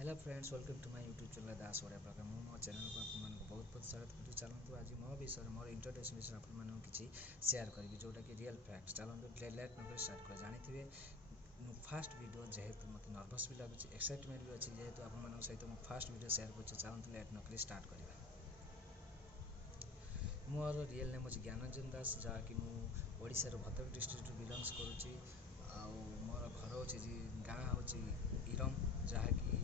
Hello friends, welcome to my YouTube channel Das Odia प्रकार। मो channel को आपको बहुत बहुत स्वागत करूँ। चलतु आज मो विषय मोर इंट्रोडक्शन विषय आपको किसी शेयर करी जोटा कि रियल फैक्ट। चलतु लेट नक स्टार्ट कर जानी फास्ट वीडियो जेहेतु मत नर्भस भी लगुच एक्साइटमेंट भी अच्छी जेहेतु आप सहित मुझे फास्ट वीडियो शेयर कर। चलतु लेट नक स्टार्ट करवा। मोर रियल नेम हूँ ज्ञानरंजन दास, जहाँकि मुझे भद्रक डिस्ट्रिक्ट बिलंगस करुँची। मोर घर हूँ गाँ हूँ इरम, जहाँकि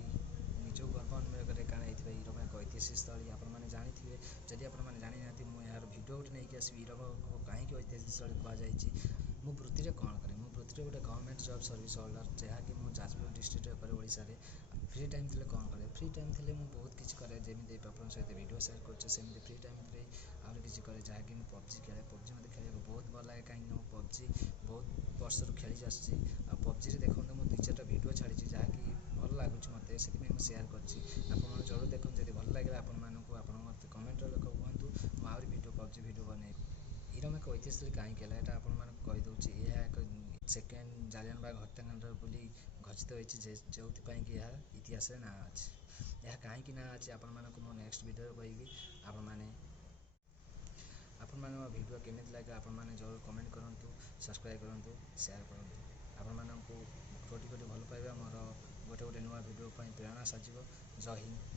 निज गर्व अनुमय करे कारण इरम एक ऐतिहासिक स्थली आपने जानी। जदि आपने जानी ना मुझे यार भिडियो गोटे नहीं आसवि इरम को कहीं ऐतिहासिक स्थल कहुई। मु वृत्ति कौन करे, मु वृत्ति गोटे गवर्नमेंट जॉब सर्विस होल्डर, जहाँकि जाजपुर डिस्ट्रिक्ट करे ओडिशा रे। फ्री टाइम थे कौन करे, फ्री टाइम थे बहुत किसी करे जमी आप सहित भिडियो शेयर करमी। फ्री टाइम आहुरी किसी करे जहाँकि पबजी खेले। पबजी मत खेल बहुत भल लगे कहीं पबजी बहुत वर्ष खेली आसी। पबजी देखो मुझे 2-4टा भिडियो छाड़ी जहाँकि भल लगुच मत से सेयार कर जरूर देखो। जब भल लगे आप कमेंट कहतु मुझे भिडियो पबजी भिडियो बन। इरम एक ऐतिहासिक कहीं कहला यहाँ आपदे यह एक सेकेंड जालियानबाग हत्याकांड बोली घोषित होती जो यह इतिहास ना अच्छे। यह कहीं ना अच्छे आपण मो नेक्स्ट वीडियो कहि। आपण मो वीडियो केमिति लगे आपने जरूर कमेंट करूँ, सब्सक्राइब करूँ, शेयर करूँ। आपण कोटि कोटि भल पाइबा मोर गोटे गोटे नुआ वीडियो प्रेरणा साजिब। जय हिंद।